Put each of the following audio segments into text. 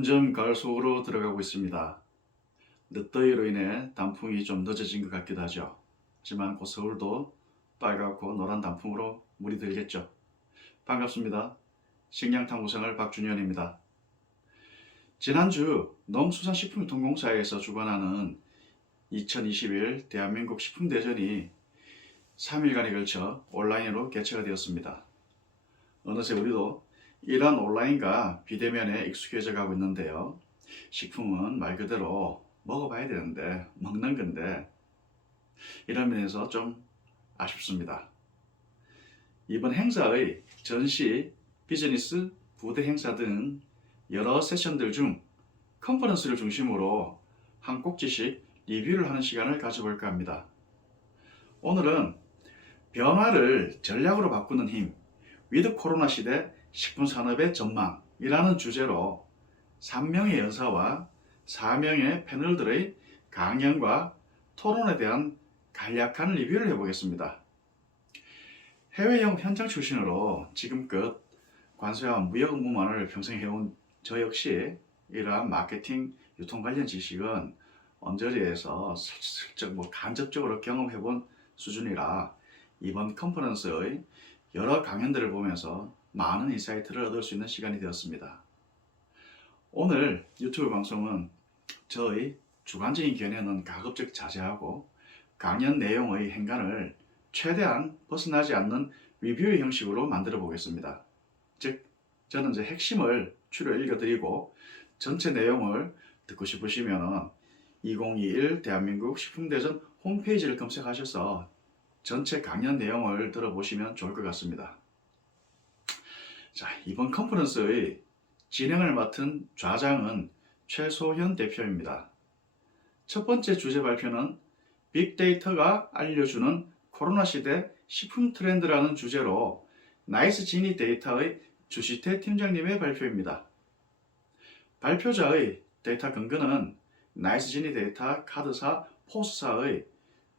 점점 가을 속으로 들어가고 있습니다. 늦더위로 인해 단풍이 좀 늦어진 것 같기도 하죠. 하지만 곧 서울도 빨갛고 노란 단풍으로 물이 들겠죠. 반갑습니다. 식량탐구생활 박준현입니다. 지난주 농수산식품유통공사에서 주관하는 2021 대한민국 식품대전이 3일간에 걸쳐 온라인으로 개최가 되었습니다. 어느새 우리도 이러한 온라인과 비대면에 익숙해져 가고 있는데요. 식품은 말 그대로 먹어봐야 되는데 먹는 건데 이런 면에서 좀 아쉽습니다. 이번 행사의 전시, 비즈니스, 부대 행사 등 여러 세션들 중 컨퍼런스를 중심으로 한 꼭지씩 리뷰를 하는 시간을 가져볼까 합니다. 오늘은 변화를 전략으로 바꾸는 힘, 위드 코로나 시대 식품 산업의 전망이라는 주제로 3명의 연사와 4명의 패널들의 강연과 토론에 대한 간략한 리뷰를 해보겠습니다. 해외 영업 현장 출신으로 지금껏 관세와 무역 업무만을 평생 해온 저 역시 이러한 마케팅, 유통 관련 지식은 언저리에서 슬쩍 뭐 간접적으로 경험해본 수준이라 이번 컨퍼런스의 여러 강연들을 보면서 많은 인사이트를 얻을 수 있는 시간이 되었습니다. 오늘 유튜브 방송은 저의 주관적인 견해는 가급적 자제하고 강연 내용의 행간을 최대한 벗어나지 않는 리뷰의 형식으로 만들어 보겠습니다. 즉, 저는 이제 핵심을 추려 읽어드리고 전체 내용을 듣고 싶으시면 2021 대한민국 식품대전 홈페이지를 검색하셔서 전체 강연 내용을 들어보시면 좋을 것 같습니다. 자, 이번 컨퍼런스의 진행을 맡은 좌장은 최소현 대표입니다. 첫 번째 주제 발표는 빅데이터가 알려주는 코로나 시대 식품 트렌드라는 주제로 나이스 지니 데이터의 주시태 팀장님의 발표입니다. 발표자의 데이터 근거는 나이스 지니 데이터 카드사 포스사의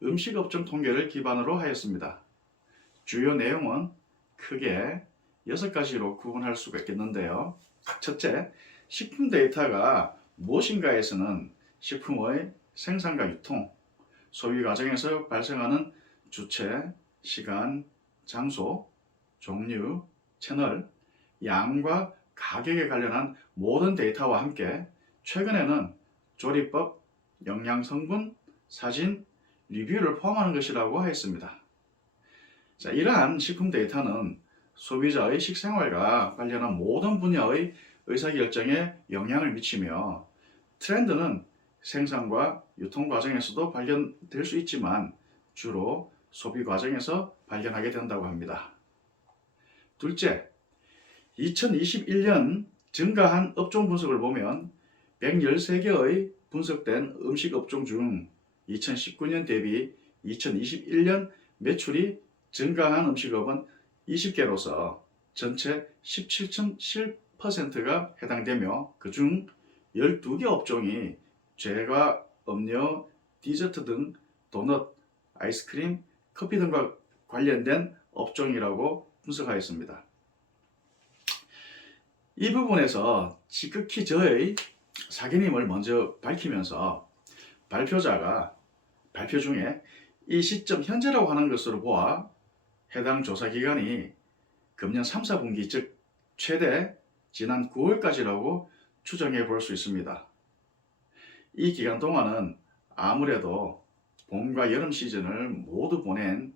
음식업종 통계를 기반으로 하였습니다. 주요 내용은 크게 6가지로 구분할 수가 있겠는데요. 첫째, 식품 데이터가 무엇인가에서는 식품의 생산과 유통, 소비 과정에서 발생하는 주체, 시간, 장소, 종류, 채널, 양과 가격에 관련한 모든 데이터와 함께 최근에는 조리법, 영양 성분, 사진, 리뷰를 포함하는 것이라고 하였습니다. 자, 이러한 식품 데이터는 소비자의 식생활과 관련한 모든 분야의 의사결정에 영향을 미치며 트렌드는 생산과 유통 과정에서도 발견될 수 있지만 주로 소비 과정에서 발견하게 된다고 합니다. 둘째, 2021년 증가한 업종 분석을 보면 113개의 분석된 음식 업종 중 2019년 대비 2021년 매출이 증가한 음식업은 20개로서 전체 17.7%가 해당되며 그중 12개 업종이 제과, 음료, 디저트 등 도넛, 아이스크림, 커피 등과 관련된 업종이라고 분석하였습니다. 이 부분에서 지극히 저의 사견임을 먼저 밝히면서 발표자가 발표 중에 이 시점 현재라고 하는 것으로 보아 해당 조사 기간이 금년 3, 4분기 즉 최대 지난 9월까지라고 추정해 볼 수 있습니다. 이 기간 동안은 아무래도 봄과 여름 시즌을 모두 보낸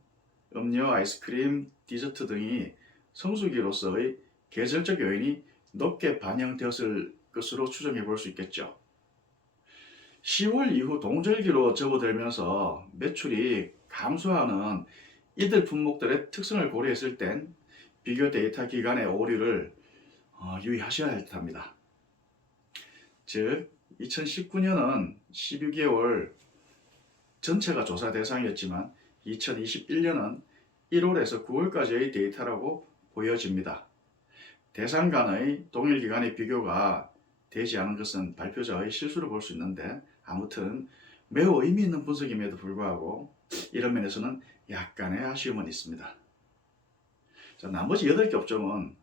음료, 아이스크림, 디저트 등이 성수기로서의 계절적 요인이 높게 반영되었을 것으로 추정해 볼 수 있겠죠. 10월 이후 동절기로 접어들면서 매출이 감소하는 이들 품목들의 특성을 고려했을 땐 비교 데이터 기간의 오류를 어, 유의하셔야 할 듯합니다. 즉 2019년은 12개월 전체가 조사 대상이었지만 2021년은 1월에서 9월까지의 데이터라고 보여집니다. 대상 간의 동일 기간의 비교가 되지 않은 것은 발표자의 실수로 볼 수 있는데 아무튼 매우 의미 있는 분석임에도 불구하고 이런 면에서는 약간의 아쉬움은 있습니다. 자, 나머지 8개 업종은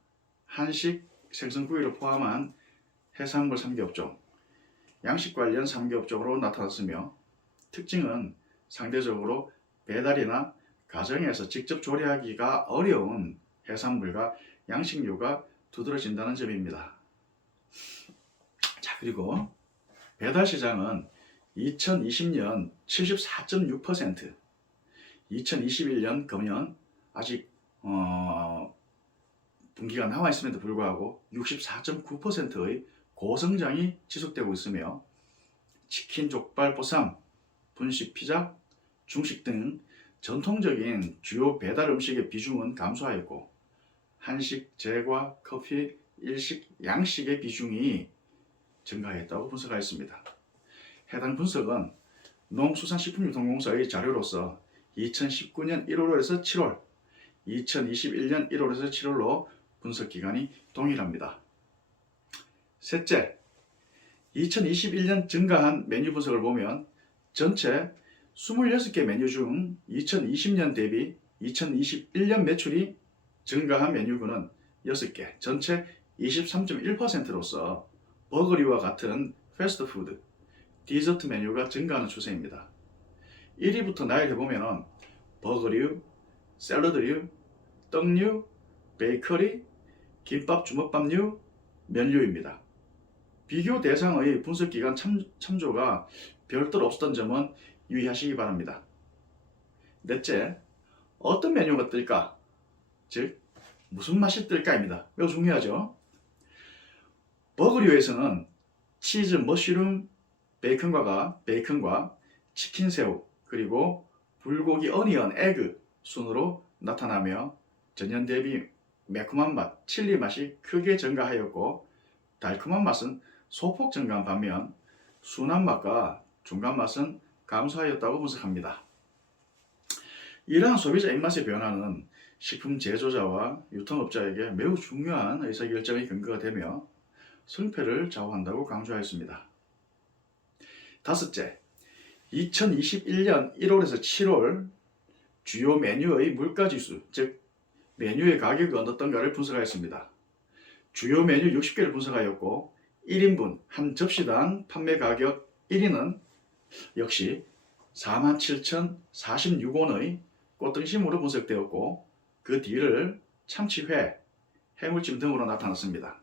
한식, 생선구이를 포함한 해산물 3개 업종, 양식 관련 3개 업종으로 나타났으며 특징은 상대적으로 배달이나 가정에서 직접 조리하기가 어려운 해산물과 양식류가 두드러진다는 점입니다. 자, 그리고 배달 시장은 2020년 74.6%, 2021년 금년 아직 어, 분기가 나와 있음에도 불구하고 64.9%의 고성장이 지속되고 있으며 치킨, 족발, 보쌈, 분식, 피자, 중식 등 전통적인 주요 배달 음식의 비중은 감소하였고 한식, 제과, 커피, 일식, 양식의 비중이 증가했다고 분석하였습니다. 해당 분석은 농수산식품유통공사의 자료로서 2019년 1월에서 7월, 2021년 1월에서 7월로 분석 기간이 동일합니다. 셋째, 2021년 증가한 메뉴 분석을 보면 전체 26개 메뉴 중 2020년 대비 2021년 매출이 증가한 메뉴군은 6개, 전체 23.1%로서 버거리와 같은 패스트푸드, 디저트 메뉴가 증가하는 추세입니다. 1위부터 나열해 보면 버거류, 샐러드류, 떡류, 베이커리, 김밥 주먹밥류, 면류입니다. 비교 대상의 분석 기간 참, 참조가 별도로 없었던 점은 유의하시기 바랍니다. 넷째, 어떤 메뉴가 뜰까? 즉, 무슨 맛이 뜰까입니다. 매우 중요하죠. 버거류에서는 치즈, 머쉬룸, 베이컨과 베이컨과 치킨 새우 그리고 불고기 어니언 에그 순으로 나타나며 전년 대비 매콤한 맛, 칠리 맛이 크게 증가하였고 달콤한 맛은 소폭 증가한 반면 순한 맛과 중간 맛은 감소하였다고 분석합니다. 이러한 소비자 입맛의 변화는 식품 제조자와 유통업자에게 매우 중요한 의사결정의 근거가 되며 승패를 좌우한다고 강조하였습니다. 다섯째, 2021년 1월에서 7월 주요 메뉴의 물가지수, 즉 메뉴의 가격이 어떻던가를 분석하였습니다. 주요 메뉴 60개를 분석하였고 1인분 한 접시당 판매 가격 1위는 역시 47,046원의 꽃등심으로 분석되었고 그 뒤를 참치회, 해물찜 등으로 나타났습니다.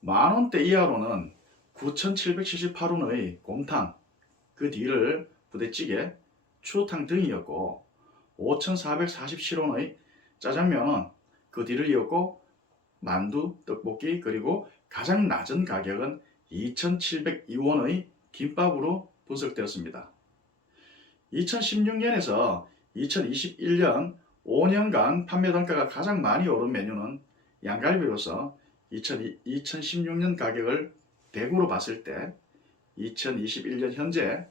만원대 이하로는 9,778원의 곰탕, 그 뒤를 부대찌개, 추어탕 등이었고 5,447원의 짜장면은 그 뒤를 이었고 만두, 떡볶이 그리고 가장 낮은 가격은 2,702원의 김밥으로 분석되었습니다. 2016년에서 2021년 5년간 판매 단가가 가장 많이 오른 메뉴는 양갈비로서 2016년 가격을 100으로 봤을 때 2021년 현재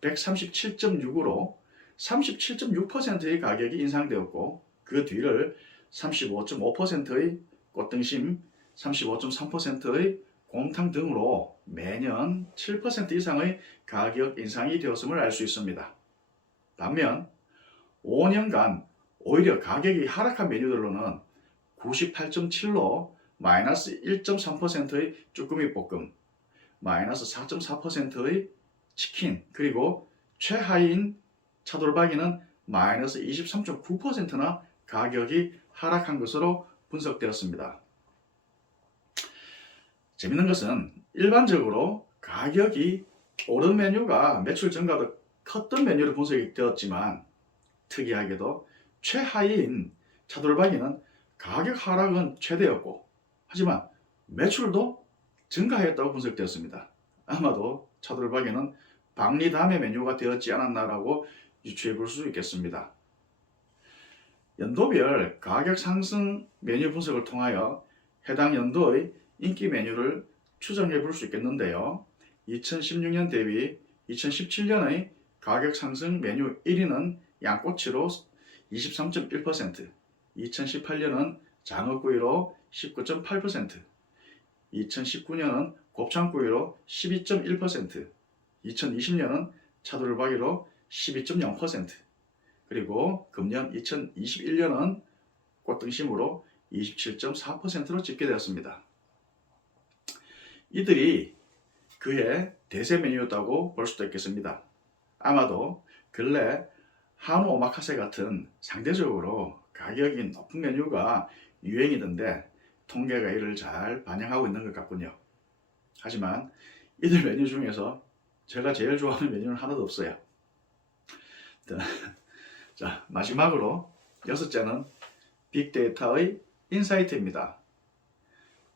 137.6으로 37.6%의 가격이 인상되었고 그 뒤를 35.5%의 꽃등심, 35.3%의 곰탕 등으로 매년 7% 이상의 가격 인상이 되었음을 알 수 있습니다. 반면 5년간 오히려 가격이 하락한 메뉴들로는 98.7로 마이너스 1.3%의 쭈꾸미 볶음, 마이너스 4.4%의 치킨, 그리고 최하위인 차돌박이는 마이너스 23.9%나 가격이 하락한 것으로 분석되었습니다. 재밌는 것은 일반적으로 가격이 오른 메뉴가 매출 증가도 컸던 메뉴로 분석이 되었지만 특이하게도 최하위인 차돌박이는 가격 하락은 최대였고 하지만 매출도 증가했다고 분석되었습니다. 아마도 차돌박이는 박리 다음의 메뉴가 되었지 않았나라고 유추해 볼 수 있겠습니다. 연도별 가격 상승 메뉴 분석을 통하여 해당 연도의 인기 메뉴를 추정해 볼 수 있겠는데요. 2016년 대비 2017년의 가격 상승 메뉴 1위는 양꼬치로 23.1%, 2018년은 장어구이로 19.8%, 2019년은 곱창구이로 12.1%, 2020년은 차돌박이로 12.0%, 그리고 금년 2021년은 꽃등심으로 27.4%로 집계되었습니다. 이들이 그의 대세 메뉴였다고 볼 수도 있겠습니다. 아마도 근래 한우 오마카세 같은 상대적으로 가격이 높은 메뉴가 유행이던데 통계가 이를 잘 반영하고 있는 것 같군요. 하지만 이들 메뉴 중에서 제가 제일 좋아하는 메뉴는 하나도 없어요. 자, 마지막으로 여섯째는 빅데이터의 인사이트입니다.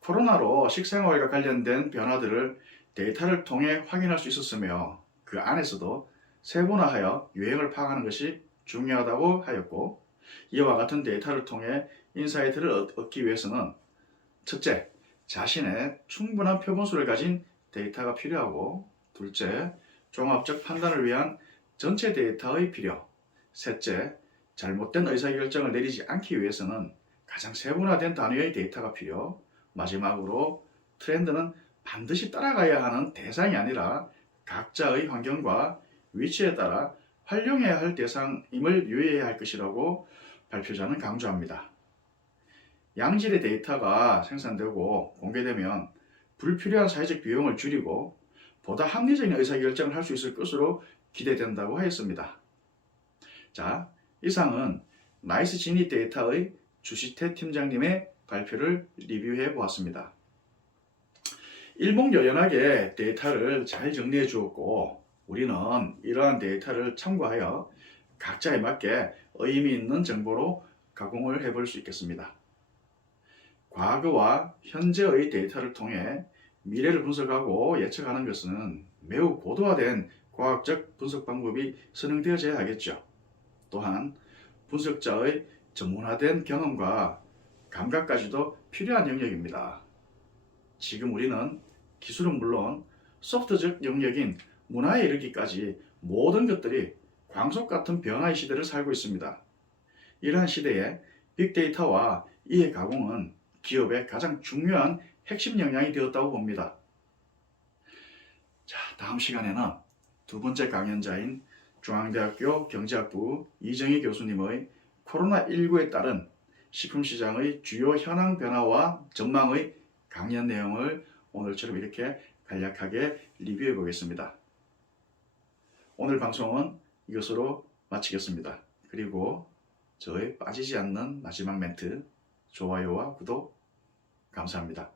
코로나로 식생활과 관련된 변화들을 데이터를 통해 확인할 수 있었으며 그 안에서도 세분화하여 유행을 파악하는 것이 중요하다고 하였고 이와 같은 데이터를 통해 인사이트를 얻- 얻기 위해서는 첫째, 자신의 충분한 표본수를 가진 데이터가 필요하고 둘째, 종합적 판단을 위한 전체 데이터의 필요 셋째, 잘못된 의사결정을 내리지 않기 위해서는 가장 세분화된 단위의 데이터가 필요 마지막으로 트렌드는 반드시 따라가야 하는 대상이 아니라 각자의 환경과 위치에 따라 활용해야 할 대상임을 유의해야 할 것이라고 발표자는 강조합니다. 양질의 데이터가 생산되고 공개되면 불필요한 사회적 비용을 줄이고 보다 합리적인 의사결정을 할 수 있을 것으로 기대된다고 하였습니다. 자, 이상은 나이스 지니 데이터의 주시태 팀장님의 발표를 리뷰해 보았습니다. 일목요연하게 데이터를 잘 정리해 주었고 우리는 이러한 데이터를 참고하여 각자에 맞게 의미 있는 정보로 가공을 해볼 수 있겠습니다. 과거와 현재의 데이터를 통해 미래를 분석하고 예측하는 것은 매우 고도화된 과학적 분석 방법이 선행되어져야 하겠죠. 또한 분석자의 전문화된 경험과 감각까지도 필요한 영역입니다. 지금 우리는 기술은 물론 소프트적 영역인 문화에 이르기까지 모든 것들이 광속 같은 변화의 시대를 살고 있습니다. 이러한 시대에 빅데이터와 이해 가공은 기업의 가장 중요한 핵심 역량이 되었다고 봅니다. 자, 다음 시간에는 두 번째 강연자인 중앙대학교 경제학부 이정희 교수님의 코로나19에 따른 식품시장의 주요 현황 변화와 전망의 강연 내용을 오늘처럼 이렇게 간략하게 리뷰해 보겠습니다. 오늘 방송은 이것으로 마치겠습니다. 그리고 저의 빠지지 않는 마지막 멘트, 좋아요와 구독 감사합니다.